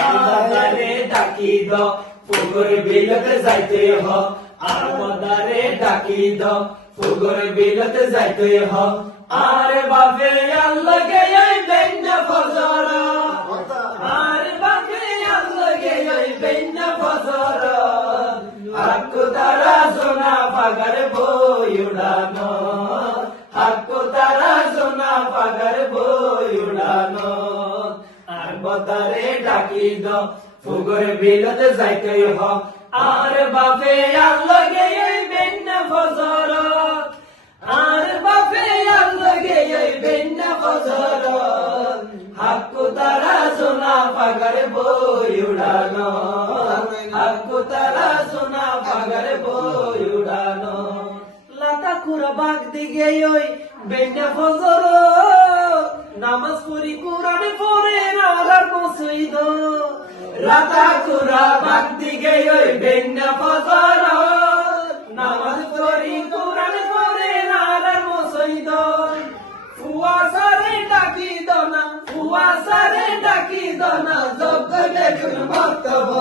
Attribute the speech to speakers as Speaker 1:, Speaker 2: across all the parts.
Speaker 1: আমাদারে ডাকি দ ফুগর বিলতে যাইতে হ। আমাদারে ডাকি দ ফুগর বিলতে যাইতে হ। আর বাপে আল্লাহ গে এই বেন্য ফজর। আর বাপে আল্লাহ গে এই বেন্য ফজর। হাক্কু তারা সোনা পাগার বই উড়ানো। হাক্কু তারা সোনা পাগার বই উড়ানো। আর বতারে ডাকি ফুগর বিলতে যাইতে হ। আর বাপে আল্লাহ গে এই বেন্য ফজর আর বাপে আল্লাহ গে এই বেন্য ফজর হাক্কু তারা সোনা পাগার বই উড়ানো। হাক্কু তারা সোনা পাগার বই উড়ানো। লাতা কুরা বাগ দিগে ওই বেন্যা ফজর মসজিদ লাতা কুরা বাগ দিগে ওই বেন্যা ফজর। নামাজ পড়ি কোরআনে পড়ে নাগার মসজিদ ফুয়াসারে ডাকি দনা ফুয়াসারে ডাকি দনা যোগ্য দেখুন বক্তব্য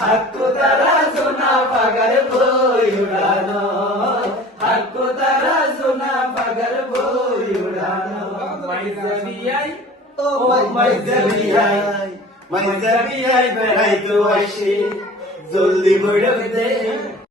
Speaker 1: হাক্কু তারা সোনা পাগার বই উড়ানো? হাক্কু তারা সোনা পাগার বই উড়ানো? মাইজাবিয়াই ও মাইজাবিয়াই মাইজাবিয়াই বেড়াই তো আসি। জলদি বইড় দে